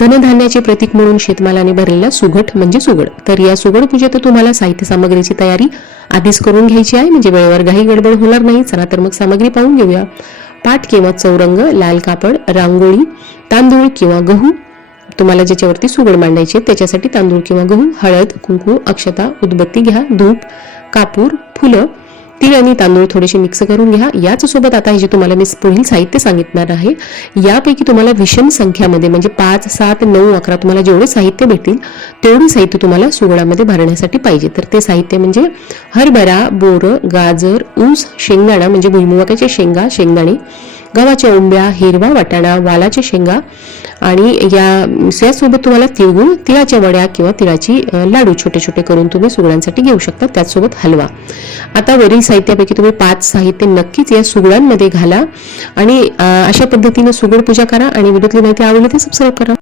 धनधान्याचे प्रतीक म्हणून शेतमालाने भरलेला सुघट म्हणजे सुगड. तर या सुगड पूजेत तुम्हाला साहित्य सामग्रीची तयारी आधीच करून घ्यायची आहे म्हणजे वेळेवर घाई गडबड होणार नाही. चला तर मग सामग्री पाहून घेऊया. पाट किंवा चौरंग लाल कापड रांगोळी तांदूळ किंवा गहू. तुम्हाला ज्याच्यावरती सुगड मांडायची आहे, त्याच्यासाठी तांदूळ किंवा गहू हळद कुंकू अक्षता उदबत्ती घ्या धूप कापूर फुलं. तीळ आणि तांदूळ थोडेसे मिक्स करून घ्या. याच सोबत आता हे जे तुम्हाला मी पुढील साहित्य सांगितणार आहे यापैकी तुम्हाला विषम संख्यामध्ये म्हणजे पाच सात नऊ अकरा तुम्हाला जेवढे साहित्य भेटतील तेवढे साहित्य तुम्हाला सुगडामध्ये भरण्यासाठी पाहिजे. तर ते साहित्य म्हणजे हरभरा बोरं गाजर ऊस शेंगदाणा म्हणजे भुईमुगाच्या शेंगा शेंगदाणे. गव्हाच्या उंब्या हिरवा वाटाणा वालाच्या शेंगा आणि या यासोबत तुम्हाला तिळगुळ तिळाच्या वड्या किंवा तिळाची लाडू छोटे छोटे करून तुम्ही सुगडांसाठी घेऊ शकता त्याचसोबत हलवा. आता वरील साहित्यापैकी तुम्ही पाच साहित्य नक्कीच या सुगडांमध्ये घाला आणि अशा पद्धतीने सुगड पूजा करा आणि व्हिडिओतली माहिती आवडली तर सबस्क्राईब करा.